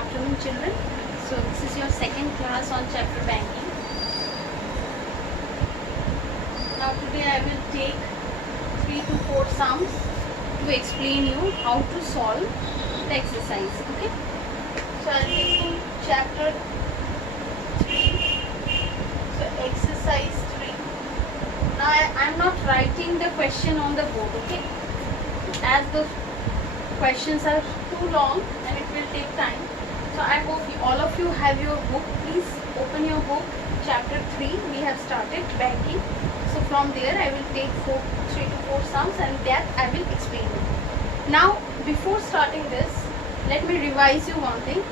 afternoon, children. So this is your second class on chapter banking. Now today I will take 3 to 4 sums to explain you how to solve the exercise. Okay. So I'll take you chapter 3. So exercise 3. Now I am not writing the question on the board. Okay. As the questions are too long and it will take time. So I hope all of you have your book. Please open your book. Chapter 3 we have started banking. So from there I will take 3 to 4 sums and that I will explain you. Now before starting this, let me revise you one thing,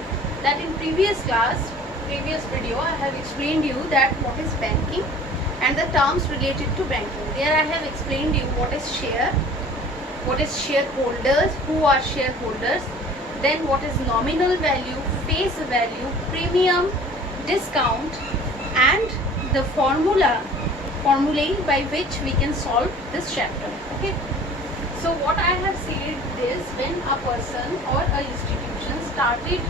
that in previous video I have explained you that what is banking and the terms related to banking. There I have explained you what is share, what is shareholders, who are shareholders, then what is nominal value, face value, premium, discount, and the formulae by which we can solve this chapter. Okay. So what I have said is, when a person or a institution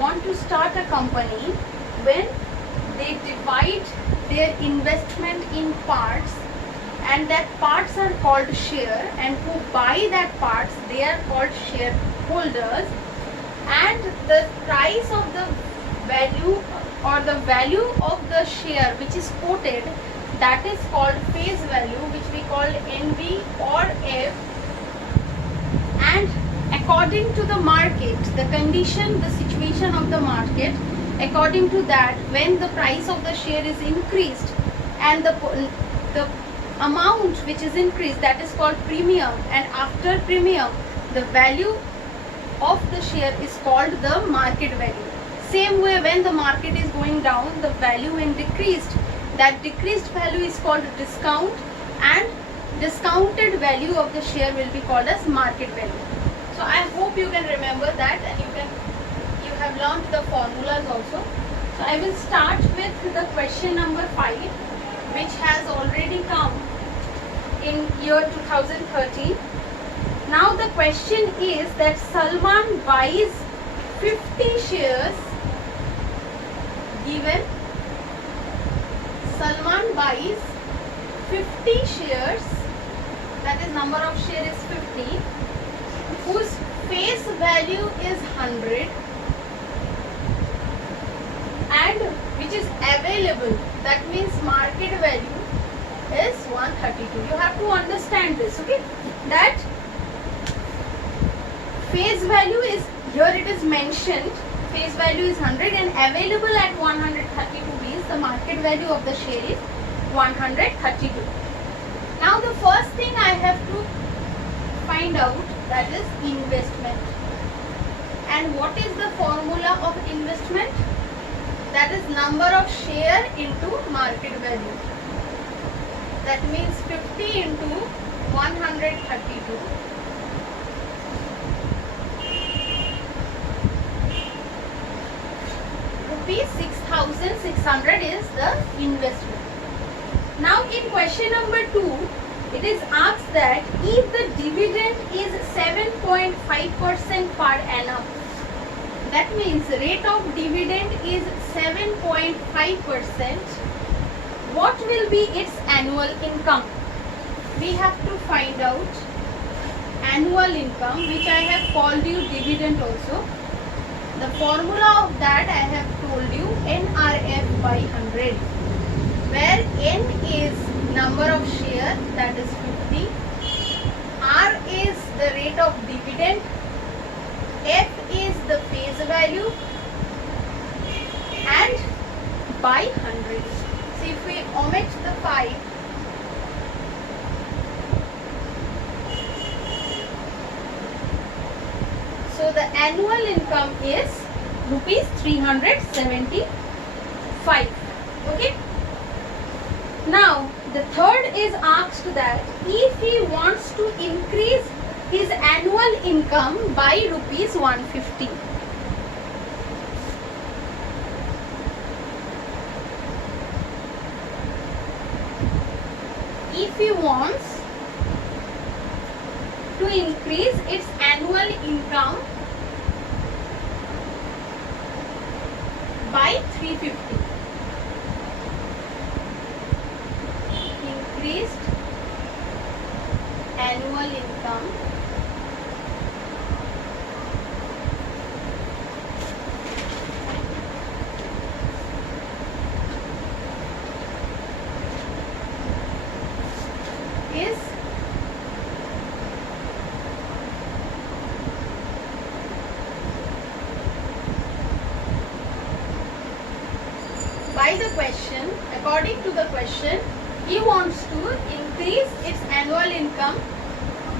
want to start a company, when they divide their investment in parts, and that parts are called share, and who buy that parts, they are called shareholders, and the price of the value or the value of the share which is quoted, that is called face value, which we call NV or F. And according to the market, the condition, the situation of the market, according to that, when the price of the share is increased and the amount which is increased, that is called premium, and after premium the value of the share is called the market value. Same way, when the market is going down, the value when decreased, that decreased value is called discount, and discounted value of the share will be called as market value. So I hope you can remember that, and you have learned the formulas also. So I will start with the question number 5, which has already come in year 2013. Now the question is that Salman buys 50 shares, given Salman buys 50 shares, that is number of share is 50, whose face value is 100 and which is available, that means market value is 132. You have to understand this, okay, that face value is, here it is mentioned, face value is 100 and available at 132 means the market value of the share is 132. Now the first thing I have to find out, that is investment. And what is the formula of investment? That is number of share into market value. That means 50 into 132. Rupees 6,600 is the investment. Now in question number 2, it is asked that if the dividend is 7.5% per annum, that means rate of dividend is 7.5%, what will be its annual income? We have to find out annual income, which I have called you dividend also. The formula of that I have told you, NRF by 100, where N is number of share, that is 50, R is the rate of dividend, F is the face value, and by 100. So if we omit the 5, so the annual income is rupees 375. Okay. Now the third is asked that if he wants to increase his annual income by rupees 150. If he wants to increase its annual income by 350. Increased annual income is by the question, according to the question, he wants to increase its annual income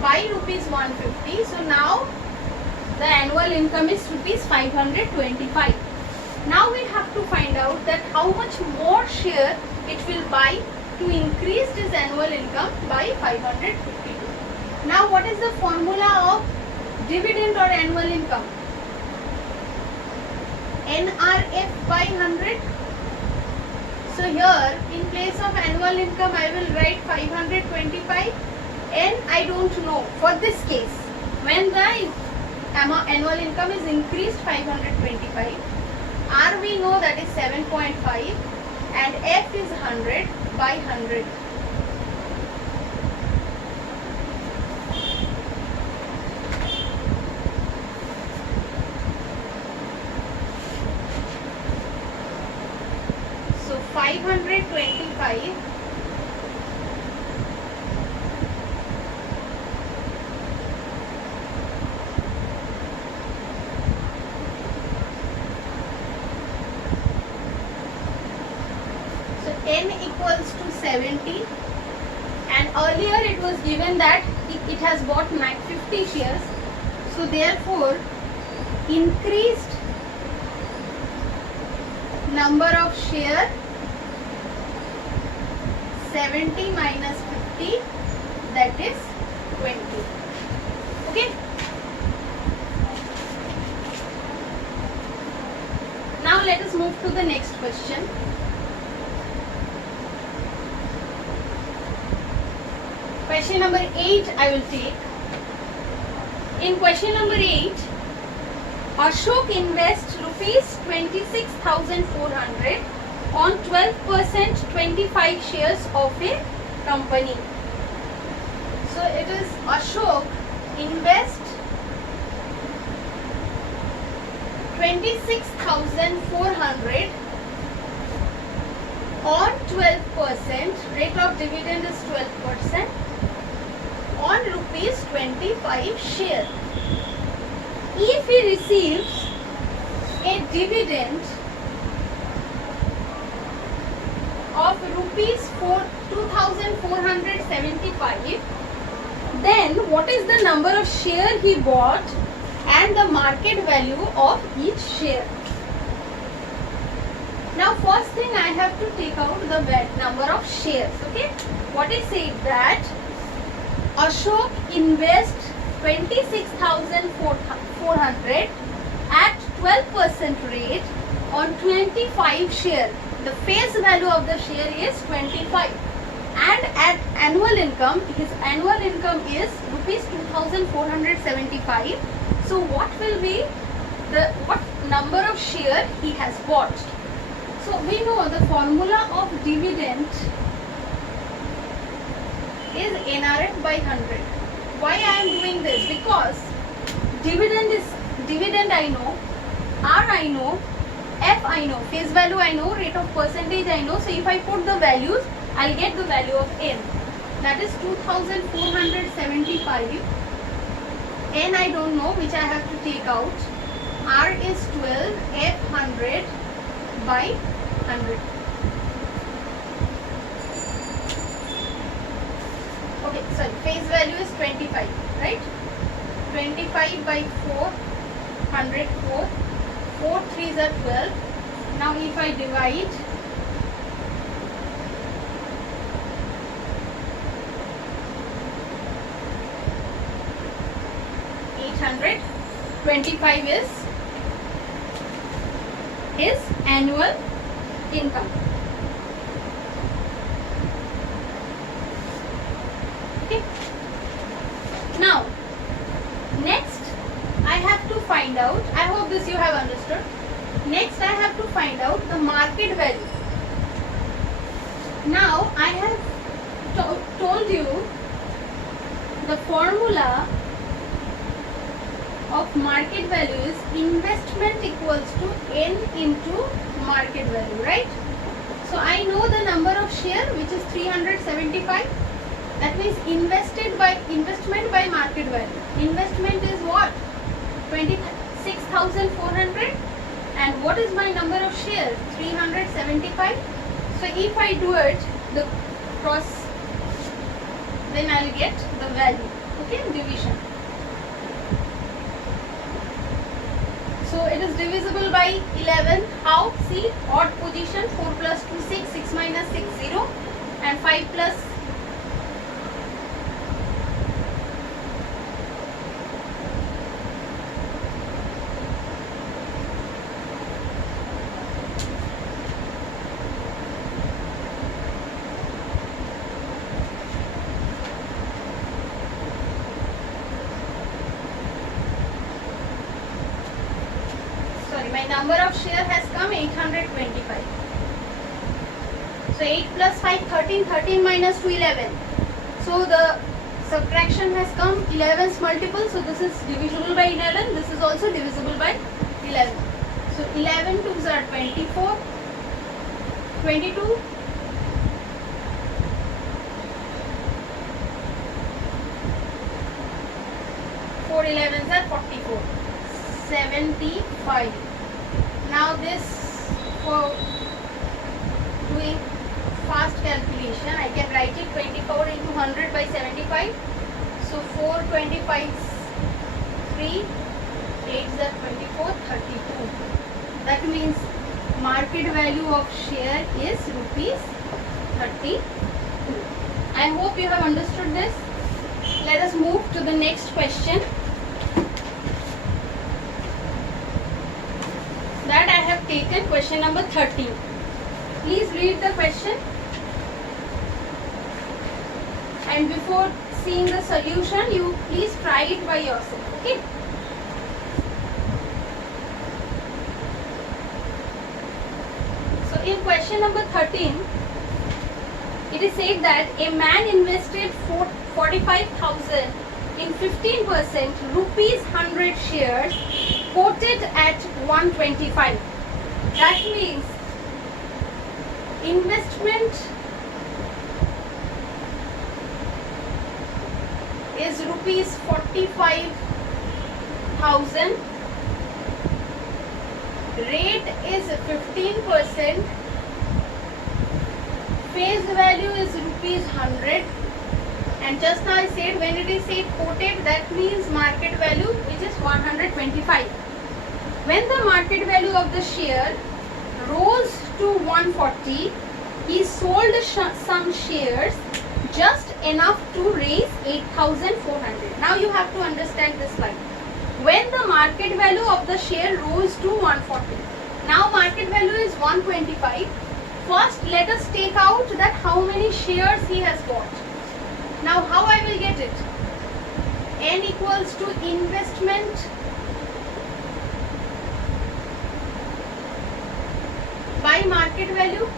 by rupees 150. So now the annual income is rupees 525. Now we have to find out that how much more share it will buy to increase this annual income by 552. Now what is the formula of dividend or annual income? NRF by 100. So here in place of annual income I will write 525. N I don't know for this case. When the annual income is increased 525, R we know that is 7.5 and F is 100 by 100. So 525 N equals to 70, and earlier it was given that it has bought 50 shares. So therefore increased number of share 70 minus 50, that is 20. Okay. Now let us move to the next question. Question number 8 I will take. In question number 8, Ashok invests rupees 26,400 on 12% 25 shares of a company. So it is Ashok invest 26,400 on 12%, rate of dividend is 12%, on rupees 25 share. If he receives a dividend of rupees 2,475, then what is the number of share he bought and the market value of each share? Now first thing I have to take out the number of shares. Okay, what is said that Ashok invests 26,400 at 12% rate on 25 share. The face value of the share is 25, and at annual income, his annual income is rupees 2,475. So what will be what number of share he has bought? So we know the formula of dividend is NRF by 100. Why I am doing this? Because dividend I know, R I know, F I know, face value I know, rate of percentage I know. So if I put the values, I'll get the value of N. That is 2,475. N I don't know, which I have to take out. R is 12, F 100 by 100. Okay, sorry, face value is 25, right? 25 by 4, 104. 4 3s are 12. Now if I divide, $800, 25 is his annual income. Okay. Now, next I have to find out, I hope this you have understood. Next I have to find out the market value. Now I have told you the formula of market value is investment equals to N into market value, right? So I know the number of share, which is 375. That means investment by market value. Investment is what? 26,400. And what is my number of shares? 375. So if I do it, the cross, then I will get the value. Okay, division. So it is divisible by 11. How? See, odd position. 4 plus 2, 6. 6 minus 6, 0. And 5 plus my number of share has come 825. So 8 plus 5, 13. 13 minus 2, 11. So the subtraction has come 11's multiple. So this is divisible by 11. This is also divisible by 11. So 11 2s are 24. 22. 4 11s are 44. 75. Now this, for doing fast calculation, I can write it 24 into 100 by 75. So 4 25 3, 8 is 24, 32. That means market value of share is rupees 32. I hope you have understood this. Let us move to the next question. That I have taken question number 13. Please read the question, and before seeing the solution, you please try it by yourself. Okay. So in question number 13, it is said that a man invested 45,000 in 15% rupees 100 shares quoted at 125. That means investment is rupees 45,000. Rate is 15%. Face value is rupees 100. And just now I said, when it is said quoted, that means market value, which is 125. When the market value of the share rose to 140, he sold some shares just enough to raise 8,400. Now you have to understand this line. When the market value of the share rose to 140, now market value is 125. First, let us take out that how many shares he has bought. Now how I will get it? N equals to investment by market value.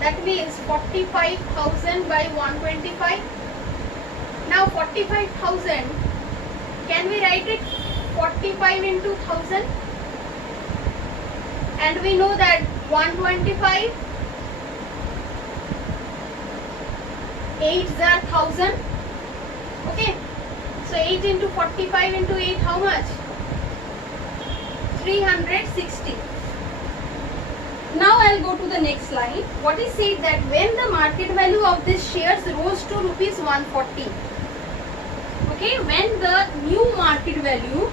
That means 45,000 by 125. Now 45,000, can we write it 45 into 1000? And we know that 125, 8s are 1000. Okay. So 8 into 45 into 8, how much? 360. Now I will go to the next line. What is said that when the market value of this shares rose to rupees 140. Okay, when the new market value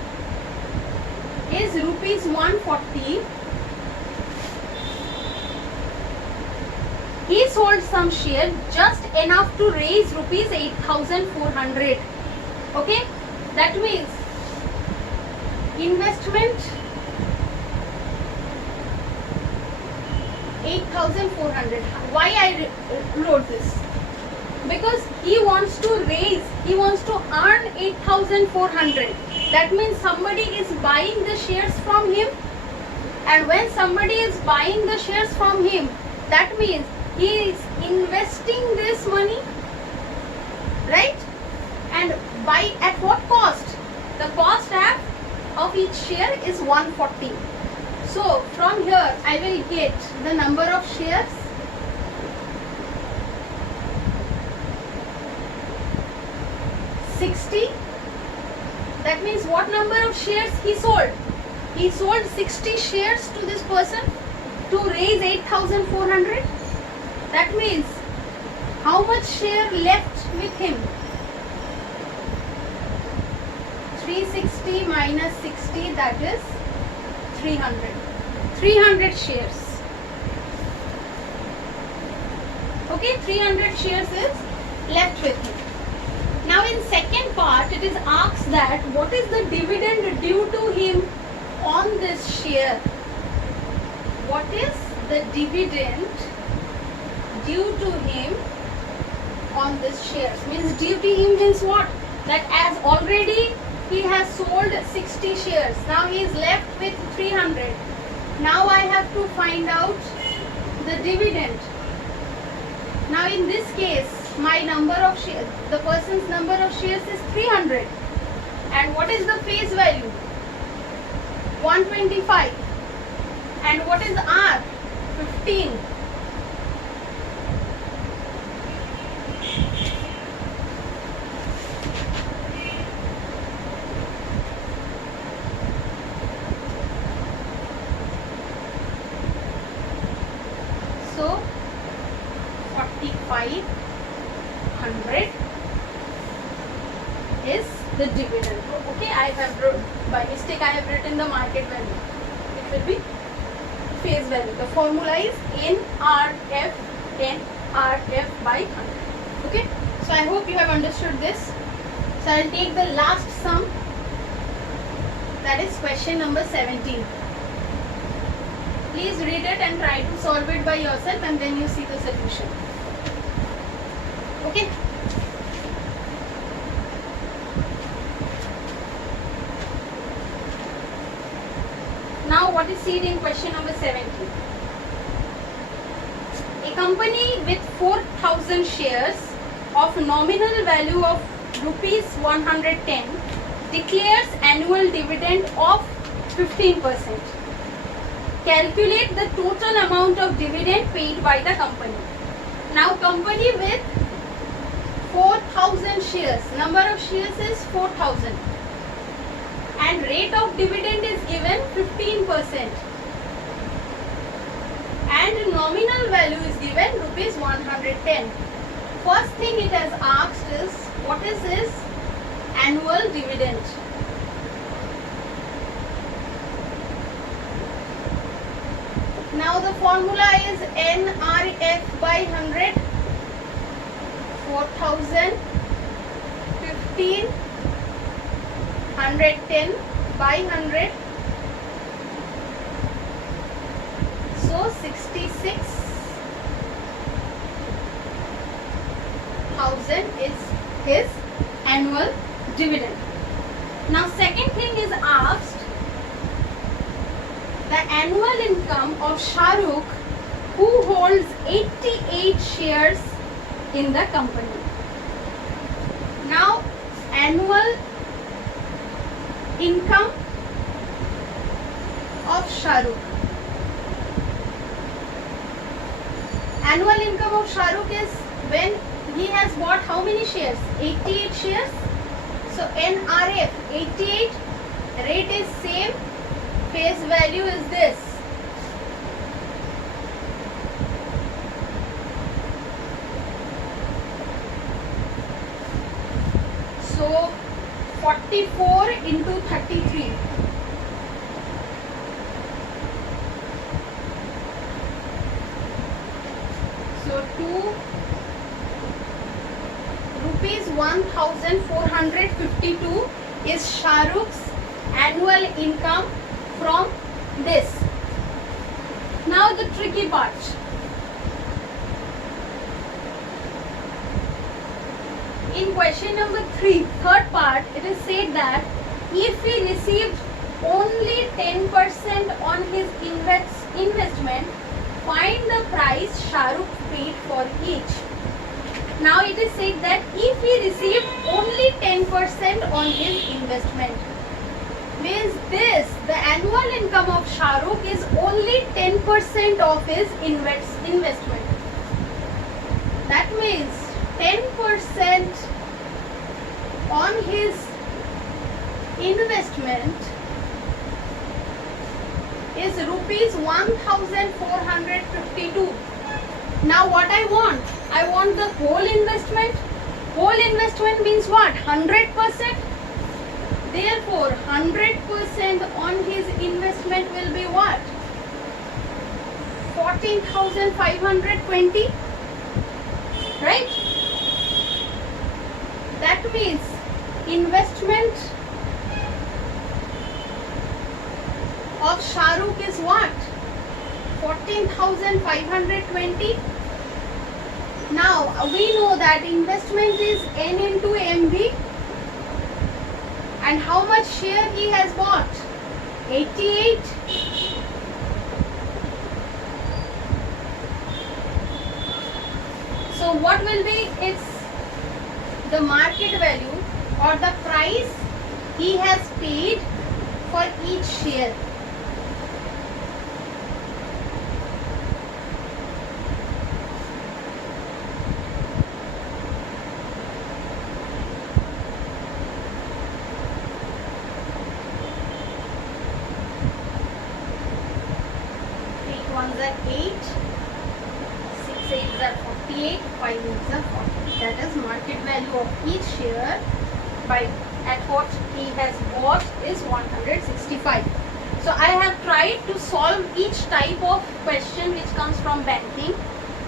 is rupees 140, he sold some share just enough to raise rupees 8,400. Okay, that means investment 8,400. Why I wrote this? Because he wants to earn 8,400. That means somebody is buying the shares from him, and when somebody is buying the shares from him, that means he is investing this money, right? And by at what cost? The cost of each share is 140. So from here I will get the number of shares, $60. That means what number of shares he sold? He sold 60 shares to this person to raise 8,400. That means how much share left with him? 360 minus 60, that is 300. 300 shares. Okay, 300 shares is left with him. Now in second part it is asked that what is the dividend due to him on this share? What is the dividend due to him on this shares? Means due to him means what? That as already he has sold 60 shares. Now he is left with 300. Now I have to find out the dividend. Now in this case, my number of shares, the person's number of shares is 300. And what is the face value? 125. And what is R? 15. So 4,500 is the dividend. Okay, I have wrote, by mistake I have written the market value. It will be face value. The formula is NRF by 100. Okay, so I hope you have understood this. So I will take the last sum, that is question number 17. Please read it and try to solve it by yourself, and then you see the solution. Okay. Now what is seen in question number 17? A company with 4,000 shares of nominal value of rupees 110 declares annual dividend of 15%. Calculate the total amount of dividend paid by the company. Now company with 4,000 shares, number of shares is 4,000, and rate of dividend is given 15%, and nominal value is given rupees 110. First thing it has asked is what is his annual dividend. Now the formula is NRF by 100, 4,000, 15, 110 by 100, so 66,000 is his annual dividend. Now second thing is asked the annual income of Shah Rukh, who holds 88 shares in the company. Now annual income of Shah Rukh. Annual income of Shah Rukh is when he has bought how many shares? 88 shares. So NRF 88, rate is same, face value is this. So 44 into 33. So 2 rupees 1,452 is Shah Rukh's annual income from this. Now the tricky part. In question number 3, third part, it is said that if he received only 10% on his investment, find the price Shah Rukh paid for each. Now it is said that if he received only 10% on his investment, means this, the annual income of Shah Rukh is only 10% of his investment. That means 10% on his investment is rupees 1452. Now what I want the whole investment. Whole investment means what? 100%. Therefore 100% on his investment will be what? 14,520. Right? That means investment of Shah Rukh is what? 14,520. Now we know that investment is N into MV, and how much share he has bought? 88. So what will be its the market value or the price he has paid for each share? Ones are 8, 6 8s are 48, 5 8s are 40. That is market value of each share by at what he has bought is 165. So I have tried to solve each type of question which comes from banking.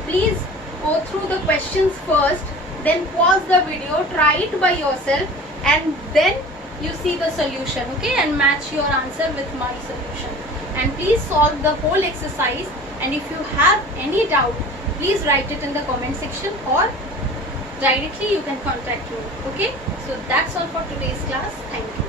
Please go through the questions first, then pause the video, try it by yourself, and then you see the solution, okay, and match your answer with my solution. And please solve the whole exercise, and if you have any doubt, please write it in the comment section or directly you can contact me. Okay, so that's all for today's class. Thank you.